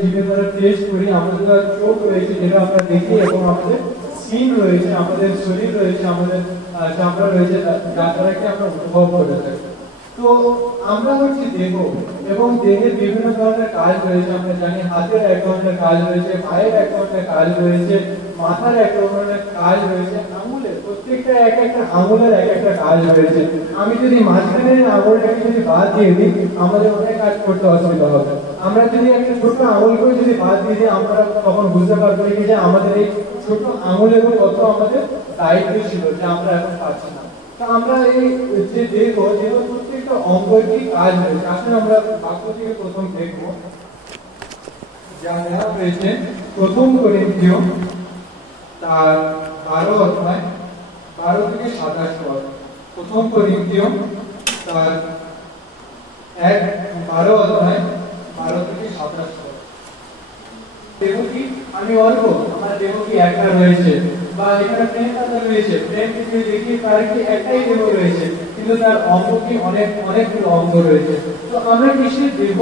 জিভে দ্বারা টেস্ট করি, আমাদের চোখ রয়েছে যেটা আমরা দেখি, এবং আমাদের স্কিন রয়েছে, আমাদের শরীর রয়েছে, আমাদের চামড়া রয়েছে, যার দ্বারা কি আমরা অনুভব করে থাকি। তো আমরা হচ্ছে দেহ, এবং দেহের বিভিন্ন ধরনের কাজ রয়েছে। আমরা জানি হাতের এক ধরনের কাজ রয়েছে, পায়ের এক ধরনের কাজ রয়েছে, মাথার এক ধরনের কাজ রয়েছে, আঙুলের প্রত্যেকটা এক একটা আঙুলের এক একটা কাজ রয়েছে। আমি যদি মাঝখানের আঙুলটাকে যদি বাদ দিয়ে দিই, আমাদের অনেক কাজ করতে অসুবিধা হবে। আমরা যদি একটা ছোট আঙুলকেও যদি বাদ দিয়ে দিই, আমরা তখন বুঝতে পারবো যে আমাদের এই ছোট আঙুলের কত আমাদের দায়িত্ব ছিল, যে আমরা এখন পাচ্ছি না। তো আমরা এই যে দেহ, প্রত্যেকটা অঙ্গের কি কাজ রয়েছে। আসলে আমরা বাক্য থেকে প্রথম দেখবো, যা দেওয়া হয়েছে প্রথম করিন্থীয় তার 12 অধ্যায় 12 থেকে 27 পদ। প্রথম করিন্থীয় তার 12 অধ্যায় 12 থেকে 27 পদ। দেহ কি আমি অল্প, আমার দেহ কি একটা রয়েছে, বা এখানে প্রেম কথা রয়েছে, প্রেম যদি দেখি তার কি একটাই দেহ রয়েছে, কিন্তু তার অঙ্গ কি অনেকগুলো অঙ্গ রয়েছে। তো আমরা কিসের দেহ,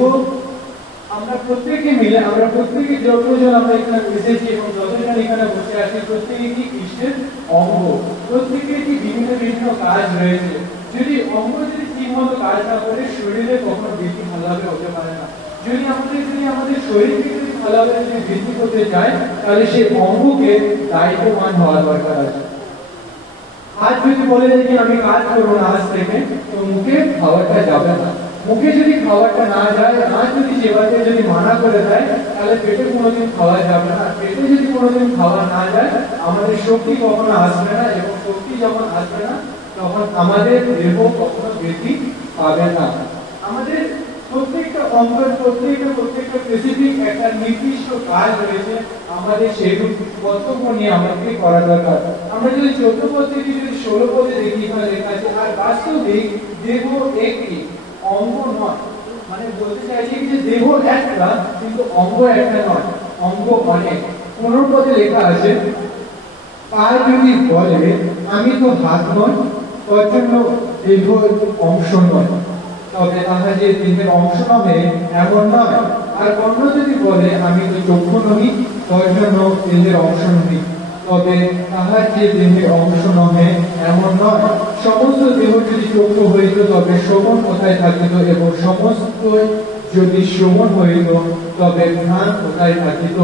আমরা প্রত্যেকে মিলে, আমরা প্রত্যেকে যতজন আমরা এখানে এসেছি এবং যতজন এখানে বসে আছি, প্রত্যেকে কি কৃষ্ণের অঙ্গ, প্রত্যেকের কি বিভিন্ন বিভিন্ন কাজ রয়েছে। যদি অঙ্গ যদি ঠিক মতো কাজ না করে, শরীরে কখনো বৃদ্ধি ভালোভাবে হতে পারে না। যদি আমাদের শরীরকে যদি ভালোভাবে যদি বৃদ্ধি করতে চায়, তাহলে সেই অঙ্গকে দায়িত্ববান হওয়া দরকার আছে। আজ যদি বলে দেয় যে আমি কাজ করবো না আজ থেকে, তো মুখে খাবারটা যাবে না। মুখে যদি খাবারটা না যায়, না যদি সেবাকে যদি মানা করে দেয়, তাহলে পেটে কোনোদিন খাওয়া যাবে না। পেটে যদি কোনোদিন খাওয়া না যায়, আমাদের শক্তি কখনো আসবে না, এবং শক্তি যখন আসবে না, তখন আমাদের দেহ কখনো বৃদ্ধি পাবে না। আমাদের প্রত্যেকটা অঙ্গের প্রত্যেকটা স্পেসিফিক একটা নির্দিষ্ট কাজ রয়েছে, আমাদের সেই কর্তব্য নিয়ে আমাদেরকে করা দরকার। আমরা যদি 14 পদ থেকে যদি 16 পদে দেখি, এখানে লেখা আছে আর বাস্তবিক দেহ একটি, অঙ্গ নয়। মানে বলতে চাইছি যে দেহ একটা, কিন্তু অঙ্গ একটা নয়, অঙ্গ অনেক। 15 পদে লেখা আছে পা যদি বলে আমি তো হাত নয়, তার জন্য দেহ অংশ নয়, তবে তাহা যে দেহের অংশ নয় এমন নয়। আর অন্য যদি বলে আমি তো চক্ষু নহি, তার জন্য দেহের অংশ নহি, তবে তাহা যে দেহের অংশ নহে এমন নয়। সমস্ত দেহ যদি চক্ষু হইত, তবে শ্রবণ কোথায় থাকিত, এবং সমস্ত যদি শ্রবণ হইত, তবে জ্ঞান কোথায় থাকিত।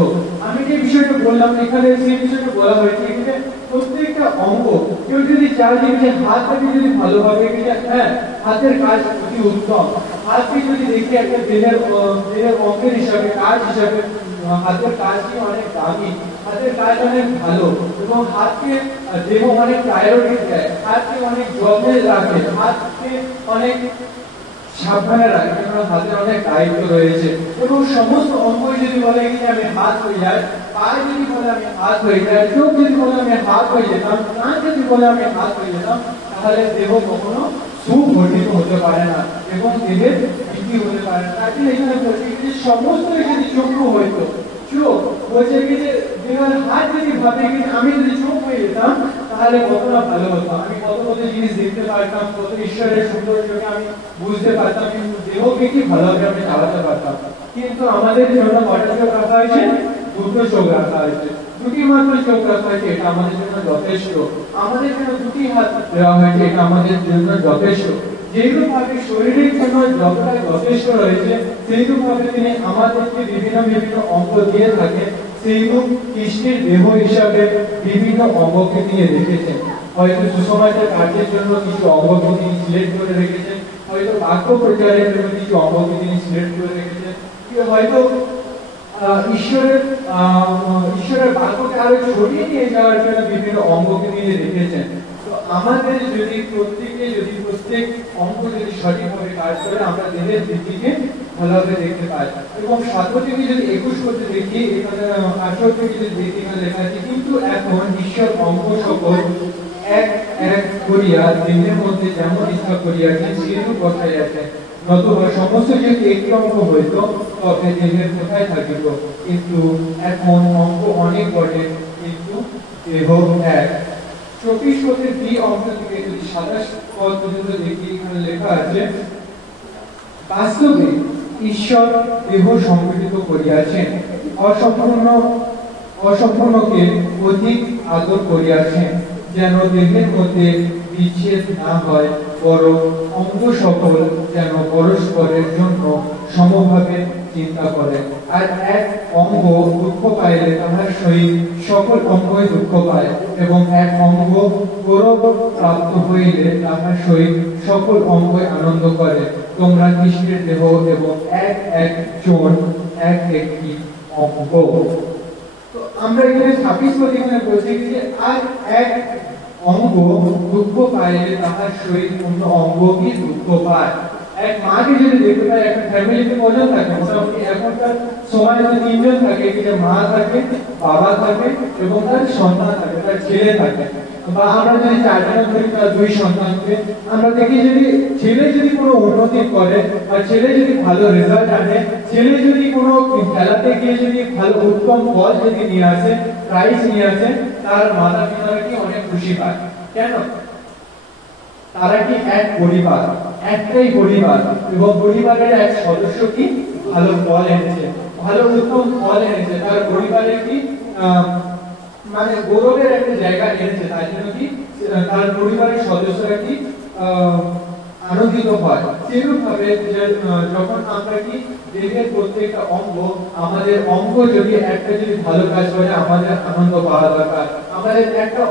আমি যে বিষয়টা বললাম, এখানে সেই বিষয়টা বলা হয়েছে যে প্রত্যেকটা অঙ্গ, কেউ যদি চায় যে হাতটাকে যদি ভালোভাবে, হ্যাঁ হাতের কাজ অতি উত্তম, হাতকে যদি দেখি একটা দেহের অঙ্গের হিসাবে, কাজ হিসাবে, হাতের কাজটি অনেক দামি, হাতের কাজ অনেক ভালো, এবং হাতকে দেহ অনেক প্রায়োরিটি দেয়, হাতকে অনেক যত্নে রাখে, হাতকে অনেক সাবধানে রাখে, কারণ হাতের অনেক দায়িত্ব রয়েছে। এবং সমস্ত অঙ্গ যদি বলে কি আমি হাত হয়ে যায়, পা যদি বলে আমি হাত হয়ে যায়, চোখ যদি বলে আমি হাত হয়ে যেতাম, কান যদি বলে আমি হাত হয়ে যেতাম, তাহলে দেহ কখনো সুগঠিত হতে পারে না, এবং দেহের বৃদ্ধি হতে পারে না। তাই এখানে বলছে যে সমস্ত যদি চক্ষু হইতো, চোখ বলছে কি যে দেহের হাত যদি ভাবে কি আমি যদি চোখ হয়ে যেতাম, তাহলে কতটা ভালো হতো, আমি কত জিনিস দেখতে পারতাম, কত ঈশ্বরের সৌন্দর্যকে আমি বুঝতে পারতাম, কিন্তু দেহকে কি ভালোভাবে আমি চালাতে পারতাম। কিন্তু আমাদের জন্য কটা চোখ রাখা হয়েছে? দুটো চোখ রাখা হয়েছে, দুটি মাত্র চোখ রাখা হয়েছে, এটা আমাদের জন্য যথেষ্ট। আমাদের জন্য দুটি হাত দেওয়া হয়েছে, এটা আমাদের জন্য যথেষ্ট। যেরকম ভাবে শরীরের জন্য যতটা যথেষ্ট রয়েছে, সেইরকম ভাবে তিনি আমাদেরকে বিভিন্ন অঙ্গ দিয়ে থাকে। সেইরূপ কৃষ্ণের দেহ হিসাবে বিভিন্ন অঙ্গকে নিয়ে রেখেছেন। হয়তো সুসমাচার কার্যের জন্য কিছু অঙ্গকে তিনি সিলেক্ট করে রেখেছেন, হয়তো বাক্য প্রচারের জন্য কিছু অঙ্গকে তিনি সিলেক্ট করে রেখেছেন, হয়তো ঈশ্বরের বাক্যকে আরো ছড়িয়ে নিয়ে যাওয়ার জন্য বিভিন্ন অঙ্গকে নিয়ে রেখেছেন। তো আমাদের যদি প্রত্যেক অঙ্গ যদি সঠিকভাবে কাজ করে, আমরা দেহের বৃদ্ধিকে ভালোভাবে দেখতে পাই। এবং 7 থেকে যদি 21 পর্যন্ত দেখি, এখানে 18 থেকে যদি দেখি, এখানে লেখা আছে কিন্তু এখন ঈশ্বর অঙ্গ সকল এক এক করিয়া দেহের মধ্যে যেমন ইচ্ছা করিয়াছেন সেরূপ বসাই আছে। নতুবা সমস্ত যদি একটি অঙ্গ হইত, তবে দেহের কোথায় থাকিত? কিন্তু এখন অঙ্গ অনেক বটে, কিন্তু দেহ এক। 24 পদের দ্বি অংশ থেকে যদি 27 পদ পর্যন্ত দেখি, এখানে লেখা আছে বাস্তবে ঈশ্বর দেহ সংগঠিত করিয়াছেন, অসম্পূর্ণকে অধিক আদর করিয়াছেন, যেন দেহের মধ্যে বিচ্ছেদ না হয়, বরং অঙ্গ সকল যেন পরস্পরের জন্য সমভাবে চিন্তা করে। আর এক অঙ্গ দুঃখ পাইলে তাহার সহিত সকল অঙ্গই দুঃখ পায়, এবং এক অঙ্গ গৌরব প্রাপ্ত হইলে তাহার সহিত সকল অঙ্গই আনন্দ করে। তোমরা খ্রিস্টের দেহ এবং এক একজন এক একটি অঙ্গ। তো আমরা এখানে 26 পদ এখানে বলছি যে আর এক অঙ্গ দুঃখ পাইলে তাহার সহিত অন্য অঙ্গ কি দুঃখ পায়। এক মাকে যদি দেখতে পাই, একটা ফ্যামিলিতে কজন থাকে, মোটামুটি এখনকার সময় যদি 3 জন থাকে, যে মা থাকে, বাবা থাকে এবং তার সন্তান থাকে, তার ছেলে থাকে। বা আমরা যদি 4 জন ধরি, তার 2 সন্তানকে আমরা দেখি, যদি ছেলে যদি কোনো উন্নতি করে বা ছেলে যদি ভালো রেজাল্ট আনে, ছেলে যদি কোনো খেলাতে গিয়ে যদি ভালো উত্তম ফল যদি নিয়ে আসে, প্রাইজ নিয়ে আসে, তার মাতা পিতারা কি অনেক খুশি পায়। কেন? তারা কি এক পরিবার, একটাই পরিবার, এবং পরিবারের এক সদস্য কি ভালো ফল এনেছে, ভালো উত্তম ফল এনেছে, তার পরিবারের কি মানে গৌরবের একটা জায়গা এনেছে, তাই জন্য কি তার পরিবারের সদস্যরা কি আনন্দিত হয়। সেরকম ভাবে যখন আমরা কি দেহের প্রত্যেকটা অঙ্গ, আমাদের অঙ্গ যদি একটা যদি ভালো কাজ করে, আমাদের আনন্দ পাওয়া দরকার। আমাদের একটা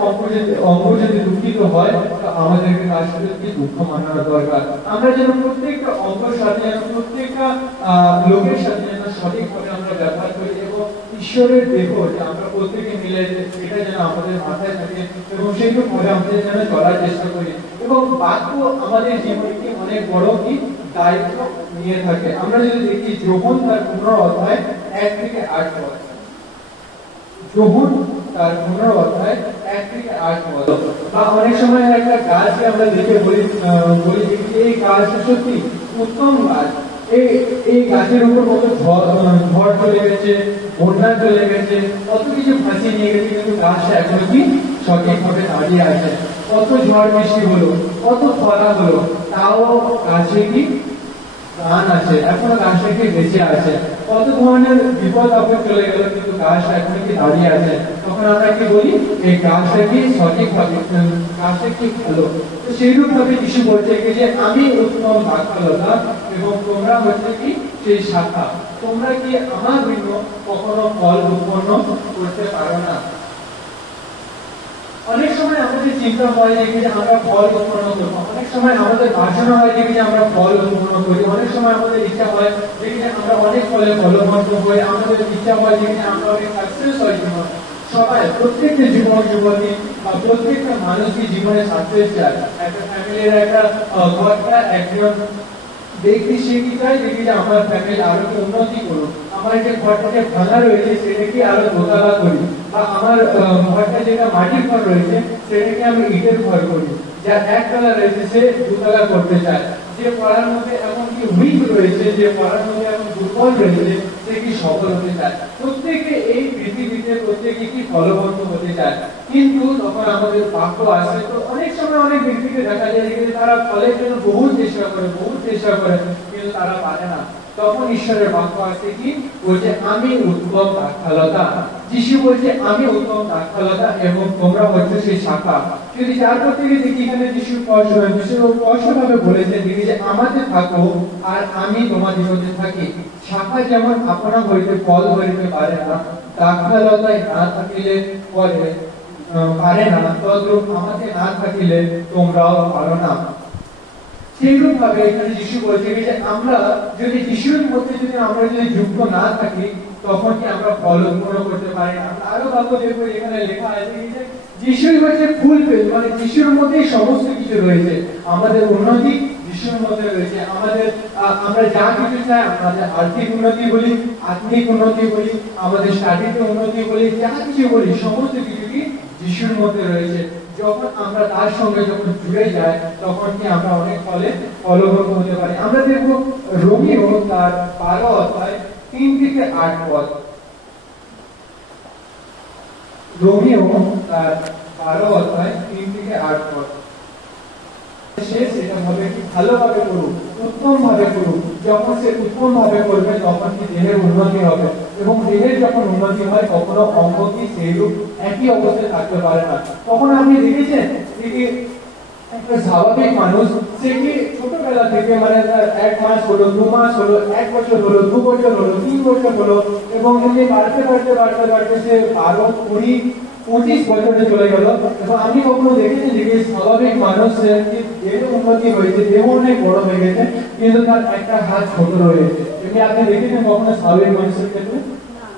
অঙ্গ যদি দুঃখিত হয়, তো আমাদেরকে তার সাথে কি দুঃখ মানানো দরকার। আমরা যেন প্রত্যেকটা অঙ্গের সাথে, যেন প্রত্যেকটা লোকের সাথে যেন সঠিকভাবে আমরা ব্যবহার করি, এবং ঈশ্বরের দেহ যে আমরা প্রত্যেকে মিলে, সেটা যেন আমাদের মাথায় থাকে, এবং সেইভাবে আমাদের যেন চলার চেষ্টা করি। এবং বাক্য আমাদের জীবনে কি অনেক বড় কি দায়িত্ব নিয়ে থাকে। আমরা যদি দেখি যোহন তার 15 অধ্যায় 1 থেকে 8 পদ, যোহন তার 15 অধ্যায় 1 থেকে 8 পদ। বা অনেক সময় একটা গাছকে আমরা দেখে বলি এই গাছটা সত্যি উত্তম গাছ, এই গাছের উপর কত ঝড় চলে গেছে, বন্যা চলে গেছে, কত কিছু ভাসিয়ে নিয়ে গেছে, কিন্তু গাছটা এখনো কি সঠিকভাবে দাঁড়িয়ে আছে। কত ঝড় বৃষ্টি হলো, কত খরা হলো, তাও গাছে কি প্রাণ আছে, এখনো গাছটা কি বেঁচে আছে। কত ধরনের বিপদ আপদ চলে গেল, কিন্তু গাছটা এখন কি দাঁড়িয়ে আছে। তখন আমরা কি বলি, এই গাছটা কি সঠিকভাবে, গাছটা কি ভালো। তো সেইরূপ ভাবে যিশু বলছে যে আমি উত্তম দ্রাক্ষালতা, এবং তোমরা হচ্ছে কি সেই শাখা। তোমরা কি আমার ভিন্ন কখনো ফল উৎপন্ন করতে পারো না। অনেক সময় আমাদের চিন্তা হয় যে আমরা ফল উৎপন্ন করবো, অনেক সময় আমাদের বাসনা হয় যে আমরা ফল উৎপন্ন করি, অনেক সময় আমাদের ইচ্ছা হয় যে আমরা অনেক ফলে ফলবন্ত হই, আমাদের ইচ্ছা হয় যে আমরা অনেক সাকসেস হয় জীবন। সবাই প্রত্যেকটা যুবতী বা প্রত্যেকটা মানুষকে জীবনে সাকসেস চায়। একটা ফ্যামিলির একটা ঘরটা একজন ব্যক্তি সে কি চায় যে আমার ফ্যামিলি আরো উন্নতি করুক, আমার যে ঘরটা যে ভাঙা রয়েছে সেটাকে আরো দোতলা করি, বা আমার ঘরটা যেটা মাটির ঘর রয়েছে সেটাকে আমি ইটের ঘর করি, যা একতলা রয়েছে সে দুতলা করতে চায়। যে পড়ার মধ্যে এখন কি উইক রয়েছে, যে পড়ার মধ্যে এখন দুর্বল রয়েছে, সে কি সফল হতে চায়। প্রত্যেকে এই পৃথিবীতে প্রত্যেকে কি ফলবন্ত হতে চায়, কিন্তু তখন আমাদের বাক্য আসে। তো অনেক সময় অনেক ব্যক্তিকে দেখা যায় যে তারা ফলের জন্য বহু চেষ্টা করে, কিন্তু তারা পারে না। তখন ঈশ্বরের বাক্য আসে কি বলছে, আমি উত্তম দ্রাক্ষালতা। যিশু বলছে আমি উত্তম দ্রাক্ষালতা এবং তোমরা হচ্ছে সেই শাখা। যদি যার প্রত্যেকে দেখি এখানে যিশু স্পষ্টভাবে বলেছেন যে আমাদের থাকো আর আমি তোমাদের মধ্যে থাকি। শাখা যেমন আপনা হইতে ফল ধরিতে পারে না, দ্রাক্ষালতায় না থাকিলে পারে না, তদ্রূপ আমাকে না থাকিলে তোমরাও পারো না। সেইরূপ ভাবে এখানে যিশু বলছে যে আমরা যদি যিশুর মধ্যে আমরা যদি যুক্ত না থাকি, তখন কি আমরা ফল উৎপন্ন করতে পারি না। আরো বাক্য দেখবো এখানে লেখা আছে যে যিশুই হচ্ছে ফুল পেজ, মানে যিশুর মধ্যেই সমস্ত কিছু রয়েছে। আমাদের উন্নতি যিশুর মধ্যে রয়েছে। আমরা যা কিছু চাই, আমাদের আর্থিক উন্নতি বলি, আত্মিক উন্নতি বলি, আমাদের শারীরিক উন্নতি বলি, যা কিছু বলি, সমস্ত কিছু কি যিশুর মধ্যে রয়েছে। যখন আমরা তার সঙ্গে যখন জুড়ে যাই, তখন কি আমরা অনেক ফলবন্ত হতে পারি। আমরা দেখবো রোমিও তার 12 অধ্যায় 3 থেকে 8 পদ। রোমিও তার 12 অধ্যায় 3 থেকে 8 পদ। সে সেটা ভাবে কি ভালোভাবে করুক, উত্তম ভাবে করুক। যখন সে উত্তম ভাবে করবে তখন কি দেহের উন্নতি হবে, এবং দেহের যখন উন্নতি হয় কখনো অঙ্গ কি সেইরূপ একই অবস্থায় থাকতে পারে না। তখন আপনি দেখেছেন যে একটা স্বাভাবিক মানুষ সে কি ছোটবেলা থেকে মানে 1 মাস হলো, 2 মাস হলো, 1 বছর হলো, 2 বছর হলো, 3 বছর হলো, এবং এমনি বাড়তে বাড়তে বাড়তে বাড়তে সে 12, 20, 25 বছরে চলে গেল। এবং আপনি কখনো দেখেছেন যে স্বাভাবিক মানুষ দেহ উন্নতি হয়েছে, দেহ অনেক বড় হয়ে গেছে, কিন্তু তার একটা হাত ছোট রয়েছে? এমনি আপনি দেখেছেন কখনো স্বাভাবিক মানুষের ক্ষেত্রে?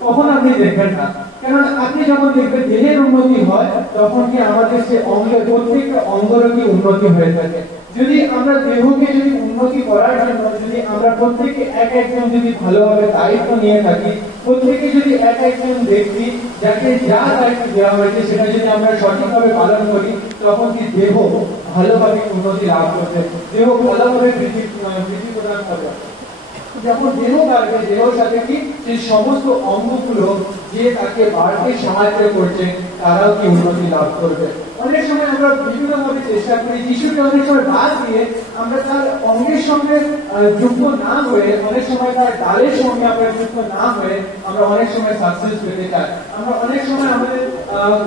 কখন আপনি দেখবেন না। কারণ আপনি যখন দেখবেন দেহের উন্নতি হয় তখন কি আমাদের সে অঙ্গের প্রত্যেকটা অঙ্গের কি উন্নতি হয়ে থাকে। যদি আমরা দেহকে যদি উন্নতি করার জন্য যদি আমরা প্রত্যেকে এক একজন যদি ভালোভাবে দায়িত্ব নিয়ে থাকি, প্রত্যেকে যদি এক একজন ব্যক্তি যাকে যা দায়িত্ব দেওয়া হয়েছে সেটা যদি আমরা সঠিকভাবে পালন করি, তখন কি দেহ ভালোভাবে উন্নতি লাভ করবে, দেহ ভালোভাবে বৃদ্ধি প্রদান করবে। যখন দেহ বাড়বে, দেহের সাথে কি সেই সমস্ত অঙ্গগুলো যে তাকে বাড়তে সাহায্য করছে তারাও কি উন্নতি লাভ করবে। অনেক সময় আমরা বিভিন্ন ভাবে চেষ্টা করি যিশুকে অনেক সময় বাদ দিয়ে আমরা তার অঙ্গের সঙ্গে যুক্ত না হয়ে, অনেক সময় তার ডালের সঙ্গে আমরা যুক্ত না হয়ে আমরা অনেক সময় সাকসেস পেতে চাই। আমরা অনেক সময় আমাদের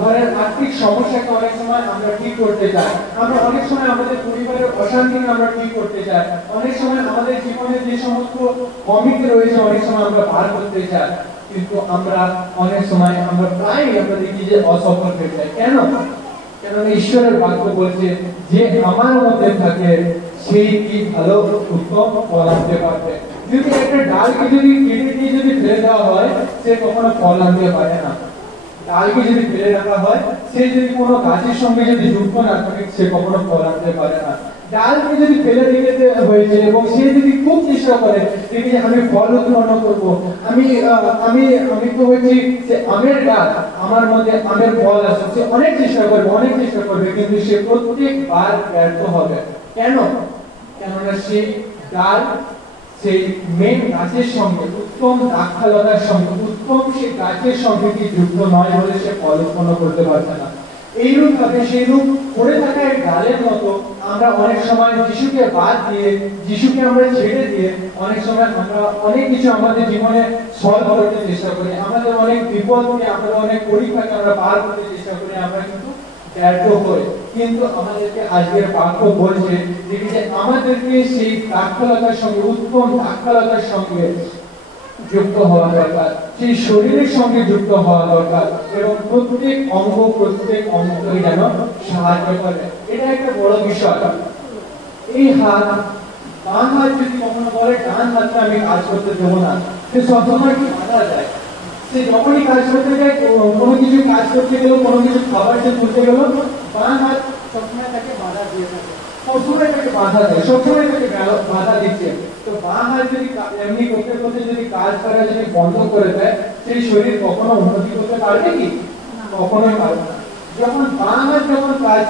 ঘরের আর্থিক সমস্যাকে অনেক সময় আমরা ঠিক করতে চাই, আমরা অনেক সময় আমাদের পরিবারের অশান্তিকে আমরা ঠিক করতে চাই, অনেক সময় আমাদের জীবনে যে সমস্ত কমিটি রয়েছে অনেক সময় আমরা পার করতে চাই, কিন্তু আমরা অনেক সময় আমরা প্রায় আমরা দেখি যে অসফল হয়ে যাই। কেন? কারণ ঈশ্বরের বাক্য বলছে যে আমার মধ্যে থাকে সেই কি ভালো উত্তম ফল আনতে পারবে। যদি একটা ডালকে যদি কেটে দিয়ে যদি ফেলে দেওয়া হয় সে কখনো ফল আনতে পারে না। ডালকে যদি ফেলে রাখা হয়, সে যদি কোনো গাছের সঙ্গে যদি যুক্ত না থাকে সে কখনো ফল আনতে পারে না। ডালকে যদি ফেলে দিতে হয়েছে এবং সে যদি খুব চেষ্টা করে যে আমি ফল উৎপন্ন করবো, আমি আমি আমি তো হচ্ছি যে আমের গাছ, আমার মধ্যে আমের ফল আসবে, সে অনেক চেষ্টা করবে, অনেক চেষ্টা করবে, কিন্তু সে প্রত্যেকবার ব্যর্থ হবে। কেন? কেননা সেই ডাল সেই মেন গাছের সঙ্গে, উত্তম দ্রাক্ষালতার সঙ্গে, উত্তম সেই গাছের সঙ্গে কি যুক্ত নয় বলে সে ফল উৎপন্ন করতে পারছে না। এইরূপ ভাবে সেইরূপ পড়ে থাকা এক ডালের মতো আমরা অনেক সময় যিশুকে বাদ দিয়ে, যিশুকে আমরা ছেড়ে দিয়ে অনেক সময় আমরা অনেক কিছু আমাদের জীবনে সলভ করতে চেষ্টা করি, আমাদের অনেক বিপদকে, আমাদের অনেক পরীক্ষাকে আমরা পার করতে চেষ্টা করি, আমরা কিন্তু ব্যর্থ হই। কিন্তু আমাদেরকে আজকের বাক্য বলছে যে আমাদেরকে সেই দ্রাক্ষালতার সঙ্গে, উত্তম দ্রাক্ষালতার সঙ্গে যুক্ত হওয়া দরকার, সেই শরীরের সঙ্গে যুক্ত হওয়া দরকার, এবং প্রত্যেক অঙ্গকে যেন সাহায্য করে। এটা একটা বড় বিষয়। এই হাত, বাম হাত যদি কখনো বলে ডান হাতটা আমি কাজ করতে দেবো না, সে সবসময় কি বাধা যায়। সে যখনই কাজ করতে যায়, কোনো কিছু কাজ করতে গেল, কোনো কিছু খাবার সে তুলতে গেল, বাম হাত সবসময় তাকে বাধা দিয়ে থাকে, সবসময় তাকে বাধা দেয়, সবসময় তাকে বাধা দিচ্ছে। তো বাম হাত যদি এমনি করতে করতে যদি কাজ করা যদি বন্ধ করে দেয়, সেই শরীর কখনো উন্নতি করতে পারবে কি? কখনোই পারবে না। যখন বাম হাত যখন কাজ,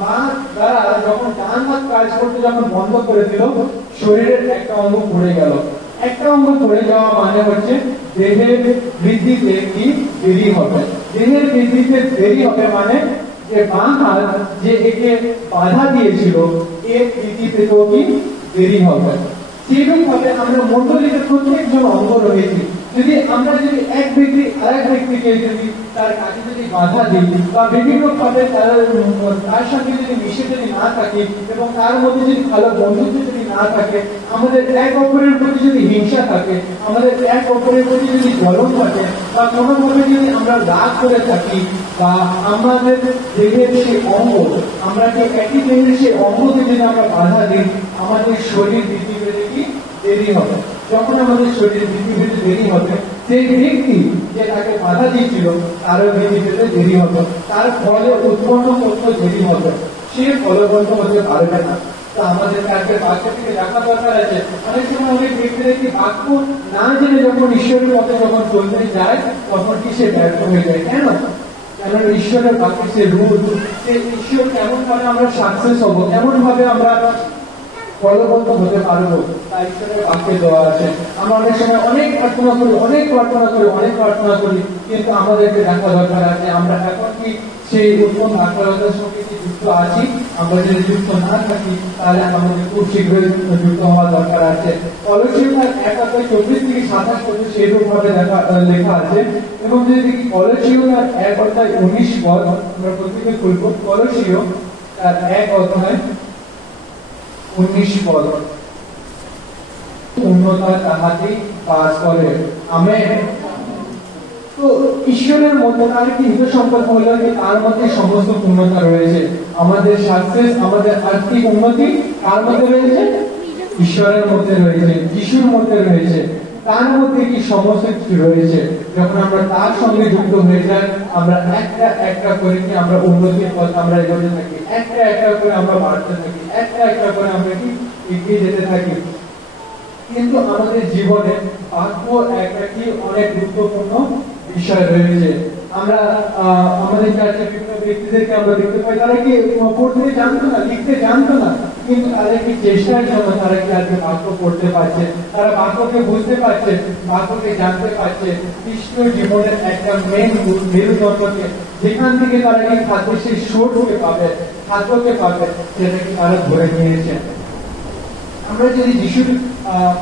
বাম দ্বারা যখন ডান হাত কাজ করতে যখন বন্ধ করে দিল, শরীরের একটা অঙ্গ পড়ে গেল। একটা অঙ্গ পড়ে যাওয়া মানে হচ্ছে দেহের বৃদ্ধিতে কি দেরি হবে। দেহের বৃদ্ধিতে দেরি হবে মানে যে বাম হাত যে একে বাধা দিয়েছিল এর বৃদ্ধি পেতেও কি দেরি হবে। সেরকম ভাবে আমরা মন্ডলীতে প্রত্যেকজন অঙ্গ রয়েছি, যদি আমরা যদি এক ব্যক্তি আরেক ব্যক্তিকে যদি তার কাজে যদি বাধা দিই বা বিভিন্ন ভাবে তার সঙ্গে যদি মিশে যদি না থাকি এবং তার মধ্যে যদি ভালো বন্ধুত্ব যদি না থাকে, আমাদের এক অপরের প্রতি যদি হিংসা থাকে, আমাদের এক অপরের প্রতি যদি জ্বলন থাকে, বা কোনোভাবে যদি আমরা রাগ করে থাকি, বা আমাদের দেহের সেই অঙ্গ, আমরা যে একই দেহের সেই অঙ্গকে যদি আমরা বাধা দিই, আমাদের শরীর বৃদ্ধি পেতে কি দেরি হবে। যখন আমাদের শরীর বৃদ্ধি পেতে দেরি হবে, সেই ব্যক্তি যে তাকে বাধা দিয়েছিল তারও বৃদ্ধি পেতে দেরি হবে, তার ফলে উৎপন্ন করতে দেরি হবে, সে ফলবন্ত হতে পারবে না। তা আমাদের কাছে বাক্য থেকে দেখা দরকার আছে। অনেক সময় অনেক ব্যক্তিরা কি বাক্য না জেনে যখন ঈশ্বরের পথে যখন চলতে যায় তখন কি সে ব্যর্থ হয়ে যায়। কেন? কারণ ঈশ্বরের বাক্যে সে রুল, সে ঈশ্বর কেমন ভাবে আমরা সাকসেস হবো, কেমন ভাবে আমরা ফলবন্ত হতে পারবো, তা ঈশ্বরের বাক্যে দেওয়া আছে। আমরা অনেক সময় অনেক প্রার্থনা করি, কিন্তু আমাদেরকে দেখা দরকার আছে আমরা এখন কি সেই উত্তম সাক্ষরতার সঙ্গে কি যুক্ত আছি। আমরা যদি যুক্ত না থাকি তাহলে আমাদের খুব শীঘ্রই যুক্ত হওয়া দরকার আছে। কলসীয়তার 1:24 থেকে 27 পর্যন্ত সেরকম ভাবে লেখা আছে। এবং যদি দেখি কলসীয়তার 1:19 পদ আমরা প্রত্যেকে খুলব। কলসীয় তার 1:19 পদ, পূর্ণতা তাহাতেই বাস করে। আমেন। তো ঈশ্বরের মধ্যে তার কি হিত সম্পর্ক হলো যে তার মধ্যে সমস্ত পূর্ণতা রয়েছে। আমাদের সাকসেস, আমাদের আর্থিক উন্নতি কার মধ্যে রয়েছে? ঈশ্বরের মধ্যে রয়েছে, যিশুর মধ্যে রয়েছে। তার মধ্যে কি সমস্ত কিছু রয়েছে। যখন আমরা তার সঙ্গে যুক্ত হয়ে যাই, আমরা একটা একটা করে কি আমরা উন্নতির পথ আমরা এগোতে থাকি, একটা একটা করে আমরা বাড়তে থাকি, একটা একটা করে আমরা কি এগিয়ে যেতে থাকি। কিন্তু আমাদের জীবনে ভাগ্য একটা কি অনেক গুরুত্বপূর্ণ বিষয় রয়েছে। আমরা আমাদের চার্চের বিভিন্ন ব্যক্তিদেরকে আমরা দেখতে পাই, তারা কি পড়তে জানতো না, লিখতে জানতো না, কিন্তু তাদের কি চেষ্টার জন্য তারা কি আজকে বাক্য পড়তে পারছে, তারা বাক্যকে বুঝতে পারছে, বাক্যকে জানতে পারছে। খ্রিস্ট জীবনের একটা মেরুদণ্ডকে যেখান থেকে তারা কি খাদ্যের সেই সোর্সকে পাবে, খাদ্যকে পাবে, সেটা কি তারা ধরে নিয়েছে। আমরা যদি যিশুর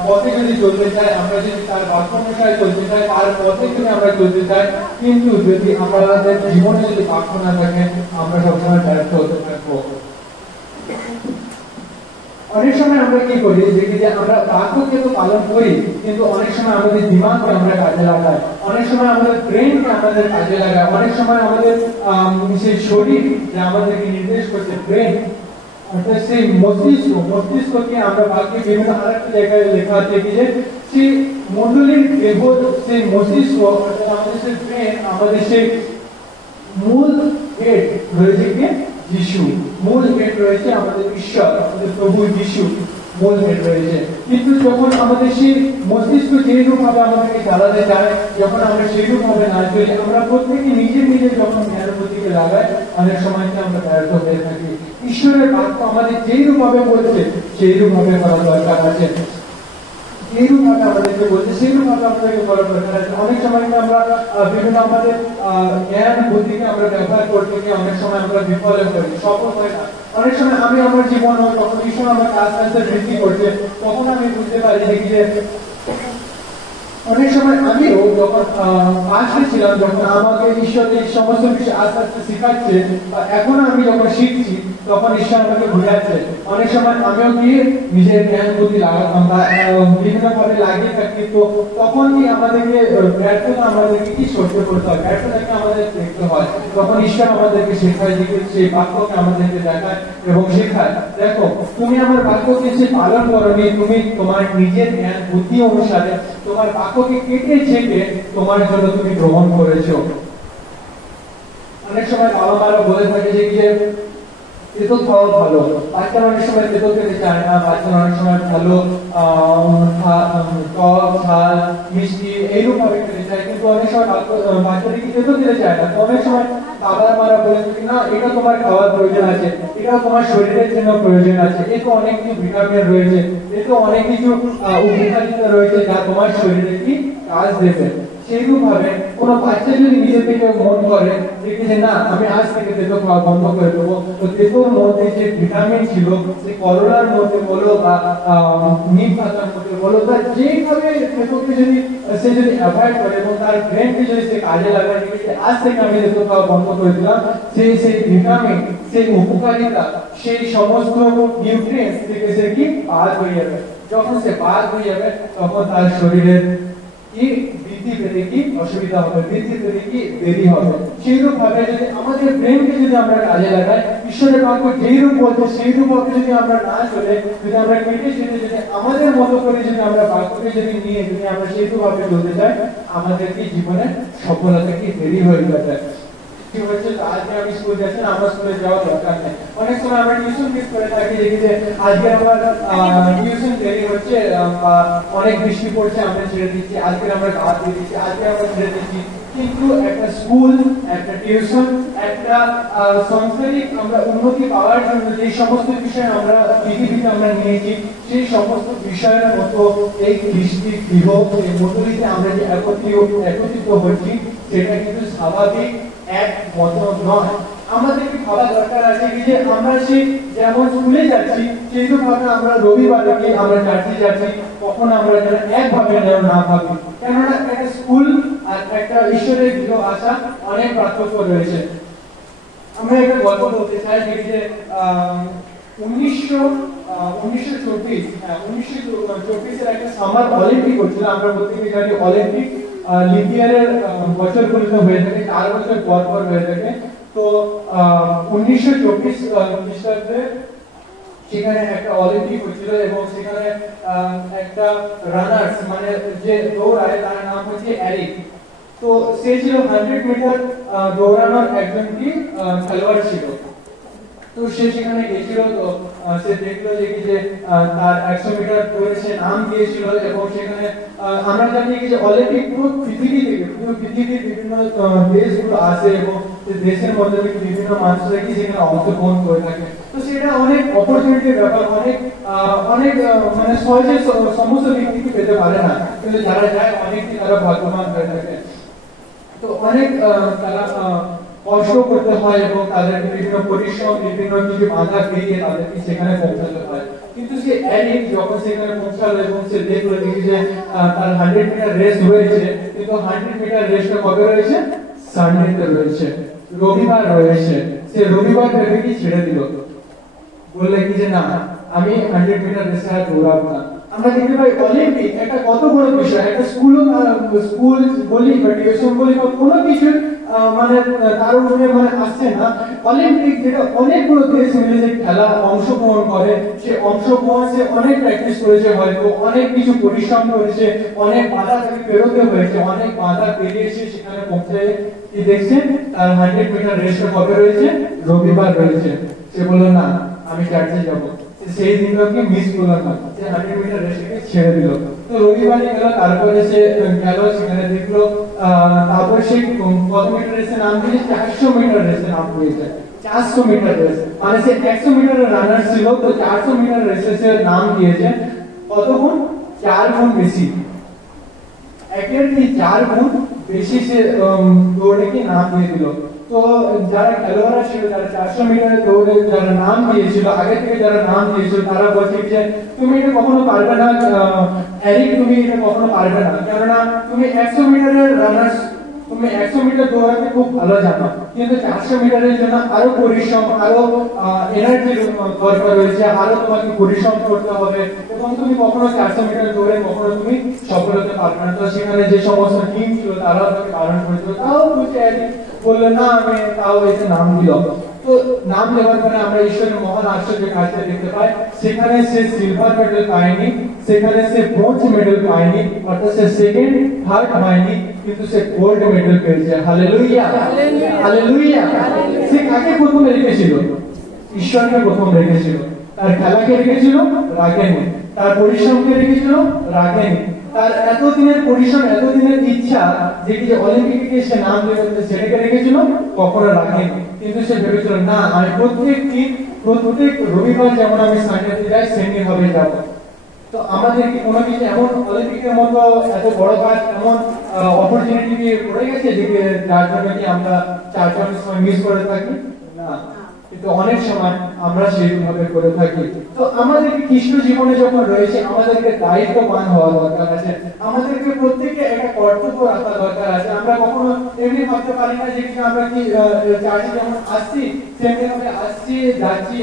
পথে যদি চলতে চাই, আমরা যদি তার বাক্য অনুসারে চলতে চাই, তার পথে যদি আমরা চলতে চাই, কিন্তু যদি আমাদের জীবনে যদি বাক্য না থাকে, আমরা সবসময় ব্যর্থ হতে থাকবো। অনেক সময় আমরা কি করি, দেখি যে আমরা বাক্যকে তো পালন করি, কিন্তু অনেক সময় আমাদের দিমাগকে আমরা কাজে লাগাই, অনেক সময় আমাদের ব্রেনকে আমাদের কাজে লাগাই, অনেক সময় আমাদের সেই শরীর যে আমাদেরকে নির্দেশ করছে, ব্রেন অর্থাৎ সেই মস্তিষ্ককে আমরা বাক্যে বিভিন্ন আরেকটা জায়গায় লেখা আছে কি যে সেই মণ্ডলীর দেহ, সেই মস্তিষ্ক অর্থাৎ আমাদের সেই ব্রেন, আমাদের সেই মূল হেড রয়েছে কি যিশু, মূল হেড রয়েছে আমাদের ঈশ্বর, আমাদের প্রভু যিশু মূল হেড রয়েছে। কিন্তু যখন আমাদের সেই মস্তিষ্ক যেরকম ভাবে আমাদেরকে চালাতে চায়, যখন আমরা সেরকম ভাবে না চলি, আমরা প্রত্যেকে নিজের নিজের যখন জ্ঞানের প্রতিকে লাগাই, অনেক সময় আমরা ব্যর্থ হয়ে থাকি। ঈশ্বরের বাক্য আমাদের যেরকম ভাবে বলছে সেইরকম ভাবে করা দরকার আছে, যেরকম ভাবে আমাদেরকে বলছে সেইরকম ভাবে আমাদেরকে করা দরকার আছে। অনেক সময় আমরা বিভিন্ন আমাদের জ্ঞান বুদ্ধিকে আমরা ব্যবহার করতে গিয়ে অনেক সময় আমরা বিফল করি, সফল হয় না। অনেক সময় আমি আমার জীবন যখন ঈশ্বর আমার কাজ বৃদ্ধি করছে, তখন আমি বুঝতে পারি দেখি যে অনেক সময় আমিও যখন আসলে ছিলাম, যখন আমাকে ঈশ্বর এই সমস্ত বিষয় আস্তে আস্তে শিখাচ্ছে, এখন আমি যখন শিখছি, তখন ঈশ্বর আমাকে ঘুরাচ্ছে। অনেক সময় আমিও গিয়ে নিজের জ্ঞান বুদ্ধি লাগাতাম বা বিভিন্ন ভাবে লাগিয়ে থাকি, তো তখনই আমাদেরকে ব্যর্থতা আমাদেরকে কি সহ্য করতে হয়, ব্যর্থতাকে আমাদের দেখতে হয়। তখন ঈশ্বর আমাদেরকে শেখায়, যে সেই বাক্যকে আমাদেরকে দেখায় এবং শেখায়, দেখো তুমি আমার বাক্যকে সে পালন করনি, তুমি তোমার নিজের জ্ঞান বুদ্ধি অনুসারে তোমার বাক্যকে কেটে ছেটে তোমার জন্য তুমি গ্রহণ করেছো। অনেক সময় বাবা মারা বলে থাকে যে তেতো খাওয়া ভালো, বাচ্চারা অনেক সময় তেতো খেতে চায় না, বাচ্চারা অনেক সময় ভালো টক ঝাল মিষ্টি এইরকম ভাবে খেতে চায়, কিন্তু অনেক সময় বাচ্চারা কি তেতো খেতে চায় না। অনেক সময় বাবা মারা বলে থাকে না, এটা তোমার খাওয়ার প্রয়োজন আছে, এটা তোমার শরীরের জন্য প্রয়োজন আছে, এতে অনেক কিছু ভিটামিন রয়েছে, এতে অনেক কিছু উপকারিতা রয়েছে যা তোমার শরীরে কি কাজ দেবে। সেইরকম ভাবে কোনো বাচ্চা যদি নিজে থেকে মন করে যে না আমি আজ থেকে তেতো খাওয়া বন্ধ করে দেবো, তো তেতোর মধ্যে যে ভিটামিন ছিল, সেই করলার মধ্যে বলো বা নিম পাতার মধ্যে বলো, বা যেভাবে তেতোকে যদি সে যদি অ্যাভয়েড করে এবং তার ব্রেনকে যদি সে কাজে লাগায়, আজ থেকে আমি তেতো খাওয়া বন্ধ করে দিলাম, সেই ভিটামিন, সেই উপকারিতা, সেই সমস্ত নিউট্রিয়েন্টস থেকে সে কি বাদ হয়ে যাবে। যখন সে বাদ হয়ে যাবে, তখন তার শরীরের কি বৃদ্ধি পেতে কি অসুবিধা হবে, বৃদ্ধি পেতে কি দেরি হবে। সেইরূপ ভাবে যদি আমাদের ব্রেনকে যদি আমরা কাজে লাগাই, ঈশ্বরের বাক্য যেইরূপ বলছে সেইরূপ ভাবে যদি আমরা না চলে, যদি আমরা কেটে সেটে যদি আমাদের মতো করে যদি আমরা বাক্যকে যদি নিয়ে যদি আমরা সেইরূপ ভাবে চলতে চাই, আমাদের কি জীবনে সফলতা কি দেরি হয়ে যাবে। কি হচ্ছে আজকে আমি স্কুল যাচ্ছি না, আমার স্কুলে যাওয়ার দরকার নেই। অনেক সময় আমরা টিউশন মিস করে থাকি, দেখি যে আজকে আমার টিউশন দেরি হচ্ছে বা অনেক বৃষ্টি পড়ছে, আমরা ছেড়ে দিচ্ছি, আজকে আমরা গাছ দিয়ে দিচ্ছি, আজকে আমরা ছেড়ে দিচ্ছি। কিন্তু একটা স্কুল, একটা টিউশন, একটা সাংসারিক আমরা উন্নতি পাওয়ার জন্য যে সমস্ত বিষয় আমরা পৃথিবীতে আমরা নিয়েছি, সেই সমস্ত বিষয়ের মতো এই কৃষ্টি গৃহ এই মণ্ডলীতে আমরা যে একত্রিত হচ্ছি, সেটা কিন্তু স্বাভাবিক এক মত নয়। আমাদেরকে ভাবা দরকার আছে যে আমরা যেমন স্কুলে যাচ্ছি সেই ভাবে আমরা রবিবার থেকে আমরা চার্চে যাচ্ছি, কখন আমরা যেন একভাবে না ভাবি। কেননা একটা স্কুল আর একটা ঈশ্বরের গৃহ আসা অনেক পার্থক্য রয়েছে। আমরা একটা গল্প বলতে চাই যে 1924 একটা সামার অলিম্পিক হচ্ছিল। আমরা প্রত্যেকে জানি অলিম্পিক লিপ ইয়ারের বছরগুলোতে হয়ে থাকে, 4 বছর পর পর হয়ে থাকে। তো 1924 খ্রিস্টাব্দে সেখানে একটা অলিম্পিক হচ্ছিল এবং সেখানে একটা রানার্স মানে যে দৌড়ায় তার নাম হচ্ছে এরিক। তো সে ছিল 100 মিটার দৌড়ানোর একজন কি খেলোয়াড় ছিল। তো সে সেখানে গেছিল, তো সে দেখলো যে তার 100 মিটার দৌড়ে সে নাম দিয়েছিল এবং সেখানে আমরা জানি যে অলিম্পিক পুরো পৃথিবীর বিভিন্ন দেশগুলো আসে এবং দেশের মধ্যে বিভিন্ন মানুষরা কি সেখানে অংশগ্রহণ করে থাকে। তো সেটা অনেক অপরচুনিটির ব্যাপার, অনেক মানে সহজে সমস্ত ব্যক্তি পেতে পারে না, কিন্তু যারা যায় অনেকটি তারা ভাগ্যবান হয়ে থাকে। তো অনেক তারা কষ্ট করতে হয় এবং তাদের বিভিন্ন পরিশ্রম, বিভিন্ন কিছু বাধা পেরিয়ে তাদেরকে সেখানে পৌঁছাতে হয়। কিন্তু সে এরিক যখন সেখানে পৌঁছালো এবং সে দেখলো যে তার 100 মিটার রেস হয়েছে, কিন্তু 100 মিটার রেসটা কবে রয়েছে? সানডেতে রয়েছে, রবিবার রয়েছে। সে রবিবার ভেবে কি ছেড়ে দিল, বললে কি যে না আমি 100 মিটার রেসে আর দৌড়াবো না। আমরা দেখতে পাই অলিম্পিক একটা কত বড় বিষয়, একটা স্কুল বলি বা টিউশন বলি বা কোনো কিছু মানে তার উপরে মানে আসছে না। অলিম্পিক যেটা অনেকগুলো দেশ মিলে যে খেলা অংশগ্রহণ করে, সে অংশগ্রহণ সে অনেক প্র্যাকটিস করেছে, হয়তো অনেক কিছু পরিশ্রম করেছে, অনেক বাধা তাকে পেরোতে হয়েছে, অনেক বাধা পেরিয়েছে সেখানে পৌঁছে কি দেখছেন তার 100 মিটার রেসটা কবে রয়েছে? রবিবার রয়েছে। সে বললো না আমি চার্চে যাবো। সেই দিনটাকে মিস করলো না, সে 100 মিটার রেসটাকে ছেড়ে দিল। তো রবিবারে গেল, তারপরে সে গেল সেখানে দেখলো, তারপর সে কত মিটার রেসে নাম দিয়েছে? 400 মিটার রেসে নাম দিয়েছে। 400 মিটার রেস মানে সে 100 মিটারের রানার ছিল, তো 400 মিটার রেসে সে নাম দিয়েছে। কত গুণ? 4 গুণ বেশি, একের কি 4 গুণ বেশি সে দৌড়ে কি নাম দিয়ে দিল। তো যারা খেলোয়াড়রা ছিল, যারা 400 মিটার দৌড়ে যারা নাম দিয়েছিল, আগে থেকে যারা নাম দিয়েছিল, তারা বলছে যে তুমি এটা কখনো পারবে না এরিক, তুমি এটা কখনো পারবে না, কেননা তুমি 100 মিটারের রানার্স, তুমি 100 মিটার দৌড়াতে খুব ভালো জানো, কিন্তু 400 মিটারের জন্য আরো পরিশ্রম, আরো এনার্জি দরকার রয়েছে, আরো তোমাকে পরিশ্রম করতে হবে এবং তুমি কখনো 400 মিটার দৌড়ে কখনো তুমি সফল হতে পারবে না। তো সেখানে যে সমস্ত টিম ছিল তারাও তাকে বারণ করেছিল, তাও বুঝে বললো না আমি তাও এসে নাম দিল। তো নাম দেওয়ার পরে আমরা ঈশ্বরের মহান আশ্চর্য কাজটা দেখতে পাই। সেখানে সে সিলভার মেডেল পায়নি, সেখানে সে ব্রোঞ্জ মেডেল পায়নি, অর্থাৎ সে সেকেন্ড থার্ড পায়নি, কিন্তু সে গোল্ড মেডেল পেয়েছে। Hallelujah, hallelujah. সে কাকে প্রথম রেখেছিল? ঈশ্বরকে প্রথম রেখেছিল। তার খেলাকে রেখেছিল, রাখেনি। তার পরিশ্রমকে রেখেছিল, রাখেনি। তার এতদিনের পরিশ্রম, এতদিনের ইচ্ছা যে কি অলিম্পিকে সে নাম দেবে সেটাকে রেখেছিল, কখনো রাখেনি। কিন্তু সে ভেবেছিল না আমি প্রত্যেক রবিবার যেমন আমি সানডেতে যাই সেমনি ভাবে যাব। তো আমাদের কি কোনো কিছু এমন অলিম্পিকের মতো এত বড় কাজ, এমন অপরচুনিটি কি পড়ে গেছে যে যার জন্য কি আমরা চারজন সময় মিস করে থাকি? না, কিন্তু অনেক সময় আমরা সেইভাবে করে থাকি। তো আমাদের খ্রিস্ট জীবনে যখন রয়েছে আমাদেরকে দায়িত্ববান হওয়া দরকার আছে, আমাদেরকে প্রত্যেককে একটা কর্তব্য রাখা দরকার আছে। আমরা কখনো এমনি ভাবতে পারি না যে আমরা কি চার্চে যেমন আসছি সেমনি ভাবে আসছি যাচ্ছি,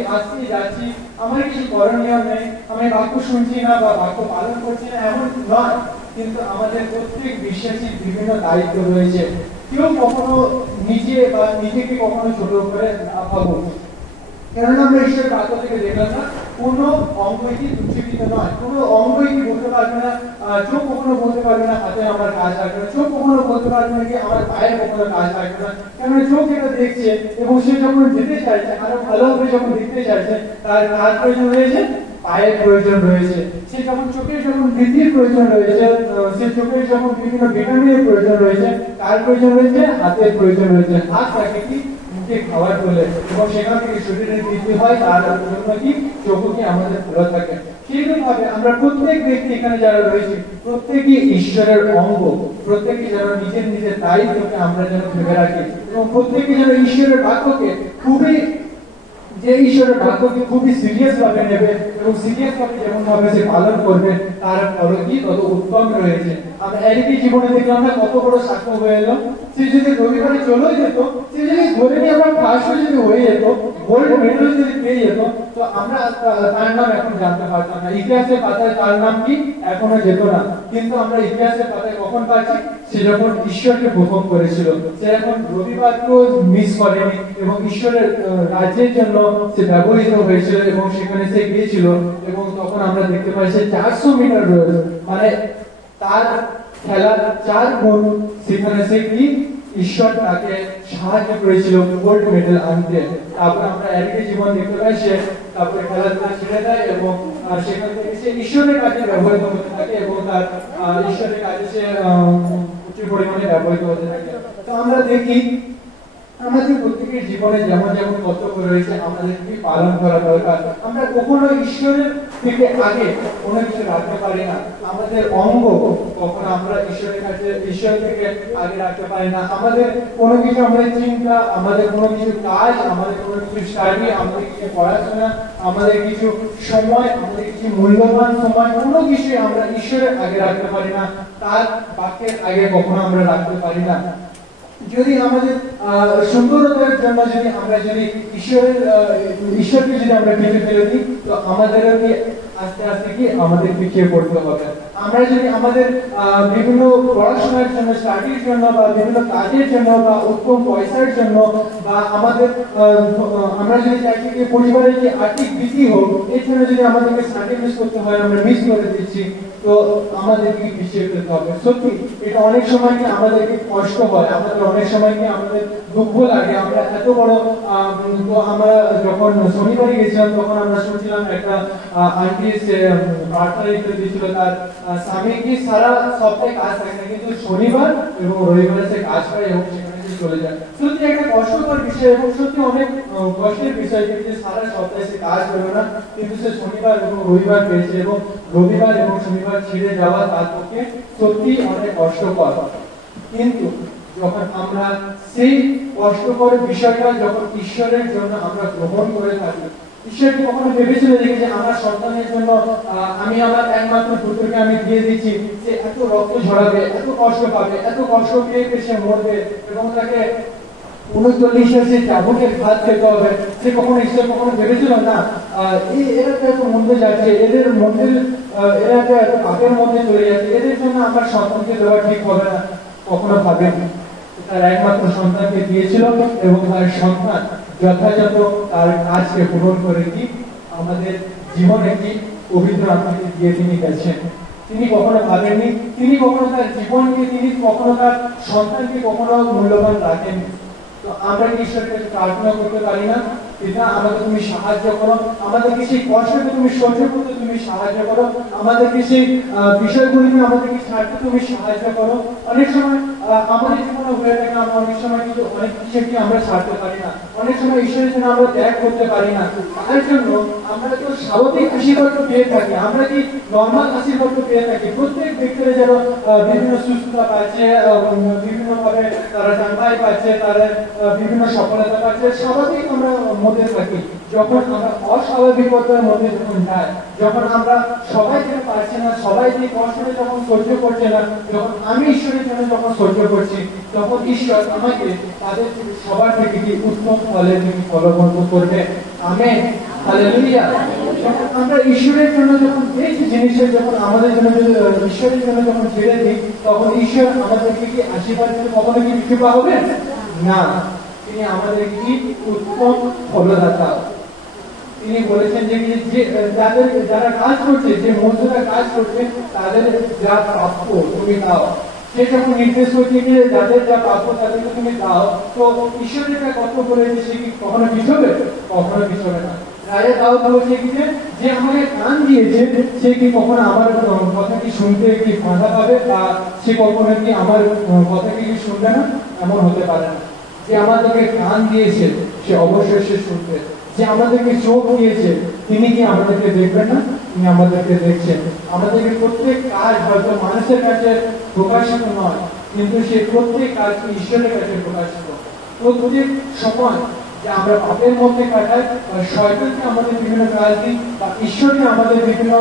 আমার কিছু করণীয় নেই, আমি বাক্য শুনছি না বা বাক্য পালন করছি না, এমন নয়। কিন্তু আমাদের প্রত্যেক বিশ্বাসীর বিভিন্ন দায়িত্ব রয়েছে। কেউ কখনো নিজেকে কখনো ছোট করে না ভাবো, কেননা আমরা ঈশ্বরের বাক্য থেকে দেখলাম না কোনো অঙ্গই কি তুচ্ছকৃত নয়, কোনো অঙ্গই কি বলতে পারবে না, চোখ কখনো বলতে পারবে না হাতে আমার কাজ থাকবে না, চোখ কখনো বলতে পারবে না কি আমার পায়ের কখনো কাজ থাকবে না। কেননা চোখ এটা দেখছে এবং সে যখন যেতে চাইছে, আরো ভালোভাবে যখন দেখতে চাইছে, তার কাজ প্রয়োজন রয়েছে, পায়ের প্রয়োজন রয়েছে। সে যখন চোখের যখন বৃদ্ধির প্রয়োজন রয়েছে, সে চোখের যখন বিভিন্ন ভিটামিনের প্রয়োজন রয়েছে, তার প্রয়োজন রয়েছে, হাতের প্রয়োজন রয়েছে। হাত থাকে কি মুখে খাবার তোলে এবং সেখান থেকে শরীরের বৃদ্ধি হয়, তার জন্য কি চক্ষু কি আমাদের ভালো থাকে। সেইরকম ভাবে আমরা প্রত্যেক ব্যক্তি এখানে যারা রয়েছে প্রত্যেকই ঈশ্বরের অঙ্গ, প্রত্যেকে যেন নিজের নিজের দায়িত্বকে আমরা যেন ভেবে রাখি এবং প্রত্যেকে যেন ঈশ্বরের বাক্যকে খুবই ঈশ্বরের বাক্যকে খুবই সিরিয়াস ভাবে নেবে এবং সিরিয়াস ভাবে যেমন ভাবে সে পালন করবে তার ফলটি তত উত্তম রয়েছে। আমরা একই জীবনে দেখলাম না কত বড় সাক্ষ্য হয়ে এলো, সে যদি রবিবারে চলেও যেত, সে যদি ধরে নিয়ে আমরা ফার্স্ট যদি হয়ে যেত, গোল্ড মেডেল যদি পেয়ে যেত, তো আমরা তার নাম এখন জানতে পারতাম না, ইতিহাসের পাতায় তার নাম কি এখনো যেত না। কিন্তু আমরা ইতিহাসের পাতায় কখন পাচ্ছি, সে যখন ঈশ্বরকে প্রথম করেছিল, সে এখন রবিবারকেও মিস করেনি এবং ঈশ্বরের রাজ্যের জন্য সে ব্যবহৃত হয়েছিল এবং সেখানে সে গিয়েছিল এবং তখন আমরা দেখতে পাই সে 400 মিটার রয়েছে, মানে তার খেলার 4 গুণ সেখানে সে কি ঈশ্বর তাকে সাহায্য করেছিল গোল্ড মেডেল আনতে। তারপর আমরা একই জীবন দেখতে পাই সে তারপরে খেলাধুলা ছেড়ে দেয় এবং সেখান থেকে সে ঈশ্বরের কাছে ব্যবহৃত হতে থাকে এবং তার ঈশ্বরের কাছে সে প্রচুর পরিমাণে ব্যবহৃত হতে থাকে। তো আমরা দেখি আমাদের প্রত্যেকের জীবনে যেমন যেমন কর্তব্য রয়েছে আমাদেরকে পালন করা দরকার। আমরা কখনো ঈশ্বরের থেকে আগে কোনো কিছু রাখতে পারি না, আমাদের অঙ্গ কখনো আমরা ঈশ্বরের কাছে ঈশ্বর থেকে আগে রাখতে পারি না। আমাদের কোনো কিছু আমাদের চিন্তা, আমাদের কোনো কিছু কাজ, আমাদের কোনো কিছু স্টাডি, আমাদের কিছু পড়াশোনা, আমাদের কিছু সময়, আমাদের কিছু মূল্যবান সময়, কোনো কিছুই আমরা ঈশ্বরের আগে রাখতে পারি না, তার বাক্যের আগে কখনো আমরা রাখতে পারি না। যদি আমাদের সুন্দরতার জন্য যদি আমরা যদি ঈশ্বরকে যদি আমরা পিছিয়ে ফেলে দিই, তো আমাদেরও কি আস্তে আস্তে কি আমাদের পিছিয়ে পড়তে হবে। আমরা যদি আমাদের বিভিন্ন পড়াশোনার জন্য, স্টাডির জন্য বা বিভিন্ন কাজের জন্য বা উত্তম পয়সার জন্য বা আমাদের আমরা যদি চাইছি যে পরিবারের যে আর্থিক বৃদ্ধি হোক, এর জন্য যদি আমাদেরকে সানডে মিস করতে হয়, আমরা মিস করে দিচ্ছি, তো আমাদেরকে পিছিয়ে ফেলতে হবে। সত্যি এটা অনেক সময় কি আমাদেরকে কষ্ট হয়, আমাদের অনেক সময় কি আমাদের দুঃখ লাগে। আমরা এত বড় তো আমরা যখন শনিবারে গেছিলাম তখন আমরা শুনছিলাম একটা আন্টি সে প্রার্থনা লিখতে দিয়েছিল, তার স্বামী কি সারা সপ্তাহে কাজ থাকে না কিন্তু শনিবার এবং রবিবারে সে কাজ পায় এবং সেখানে সে চলে যায়। সত্যি একটা কষ্টকর বিষয় এবং সত্যি অনেক কষ্টের বিষয় যে সারা সপ্তাহে সে কাজ করবে না কিন্তু সে শনিবার এবং রবিবার পেয়েছে এবং রবিবার এবং শনিবার ছেড়ে যাওয়া তার পক্ষে সত্যি অনেক কষ্টকর। কিন্তু যখন আমরা সেই কষ্টকর বিষয়টা যখন ঈশ্বরের জন্য আমরা গ্রহণ করে থাকি, ঈশ্বর কি কখনো ভেবেছিল যে আমার সন্তানের জন্য আমি আমার একমাত্র পুত্রকে আমি দিয়ে দিচ্ছি, সে এত রক্ত ঝরাবে, এত কষ্ট পাবে, এত কষ্ট পেয়ে সে মরবে এবং তাকে 39 সে চাবুকের ভাত খেতে হবে, সে কখনো ঈশ্বর কখনো ভেবেছিল না এরা তো এত মন্দির যাচ্ছে, এদের মন্দির এরা তো এত পাপের মধ্যে চলে যাচ্ছে, এদের জন্য আমার সন্তানকে দেওয়া ঠিক হবে না, কখনো ভাবেনি। তার একমাত্র সন্তানকে দিয়েছিল এবং তার সন্তান যথাযথ তার কাজকে পূরণ করে কি আমাদের জীবনে কি পবিত্র আত্মাকে দিয়ে তিনি গেছেন। তিনি কখনো ভাবেননি, তিনি কখনো তার জীবনকে, তিনি কখনো তার সন্তানকে কখনো মূল্যবান রাখেননি। তো আমরা কি ঈশ্বরকে প্রার্থনা করতে পারি না, পিতা আমাকে তুমি সাহায্য করো, আমাদেরকে সেই কষ্টকে তুমি সহ্য করতে তুমি সাহায্য করো, আমাদেরকে সেই বিষয়গুলিকে আমাদেরকে ছাড়তে তুমি সাহায্য করো। অনেক সময় আমাদের জীবনে হয়ে থাকে আমরা অনেক সময় কিন্তু অনেক কিছুকে আমরা ছাড়তে পারি না, অনেক সময় ঈশ্বরের জন্য আমরা ত্যাগ করতে পারি না। তার জন্য আমরা তো স্বাভাবিক আশীর্বাদ পেয়ে থাকি, আমরা কি নর্মাল আশীর্বাদ পেয়ে থাকি। প্রত্যেক ব্যক্তিরা যেন বিভিন্ন সুস্থতা পাচ্ছে, বিভিন্ন ভাবে তারা জানবাই পাচ্ছে, তারা বিভিন্ন সফলতা পাচ্ছে, স্বাভাবিক আমরা মধ্যে থাকি। যখন আমরা অস্বাভাবিকতার মধ্যে যখন যাই, যখন আমরা সবাই যেটা পারছে না, সবাই যে কষ্টটা যখন সহ্য করছে না, যখন আমি ঈশ্বরের জন্য যখন সহ্য করছি, তখন ঈশ্বর আমাকে তাদের সবার থেকে কি উত্তম ফলে তিনি ফলবন্ত করবে। Amen, hallelujah. যখন আমরা ঈশ্বরের জন্য যখন এই জিনিসের যখন আমাদের জন্য ঈশ্বরের জন্য যখন ছেড়ে দিই, তখন ঈশ্বর আমাদেরকে কি আশীর্বাদ করে কখনো কি কৃপা হবে না, তিনি আমাদের কি উত্তম ফলদাতা। তিনি বলেছেন যে যাদের যারা কাজ করছে, যে মজদুররা কাজ করছে তাদের যা প্রাপ্য তুমি দাও। সে যখন নির্দেশ করছে যে যাদের যা প্রাপ্য তাদেরকে তুমি দাও, তো ঈশ্বরের যা কর্তব্য রয়েছে সে কি কখনো পিছবে? কখনো পিছবে না। রাজা দাউদ বলছে কি যে আমাকে কান দিয়েছে সে কি কখনো আমার কথা কি শুনতে কি বাধা পাবে, বা সে কখনো কি আমার কথা কি শুনবে না? এমন হতে পারে না। যে আমাদেরকে কান দিয়েছে সে অবশ্যই সে শুনবে, যে আমাদেরকে চোখ দিয়েছে তিনি কি আমাদেরকে দেখবেন না? তিনি আমাদেরকে দেখছেন। আমাদেরকে প্রত্যেক কাজ হয়তো মানুষের কাছে প্রকাশিত নয়, কিন্তু সে প্রত্যেক কাজ ঈশ্বরের কাছে প্রকাশিত। প্রত্যেক সময় যে আমরা পাপের মধ্যে কাটাই বা শয়তানকে আমাদের বিভিন্ন কাজ দিই বা ঈশ্বরকে আমাদের বিভিন্ন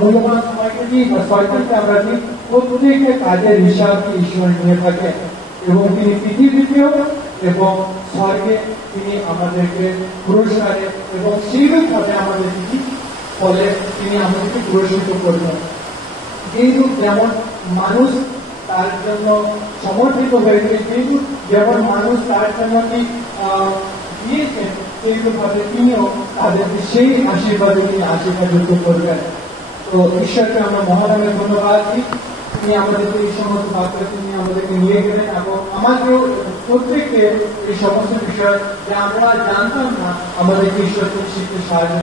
মূল্যবান সময়কে দিই বা শয়তানকে আমরা দিই, প্রত্যেকটা কাজের হিসাব ঈশ্বর নিয়ে থাকেন এবং তিনি পৃথিবীতেও এবং স্বর্গে তিনি আমাদেরকে পুরস্কারে এবং সেইভাবে আমাদের ফলে তিনি আমাদেরকে পুরস্কৃত করবেন। কিন্তু যেমন মানুষ তার জন্য সমর্পিত হয়েছে, কিন্তু যেমন মানুষ তার জন্য কি দিয়েছেন সেইভাবে তিনিও তাদেরকে সেই আশীর্বাদে তিনি আশীর্বাদ করবেন। তো ঈশ্বরকে আমরা মহারামের ধন্যবাদ দিই, তিনি আমাদেরকে এই সমস্ত বাক্য তিনি আমাদেরকে নিয়ে গেলেন এবং আমাকেও প্রত্যেককে এই সমস্ত বিষয় যে আমরা জানতাম না আমাদেরকে ঈশ্বরকে শিখতে সাহায্য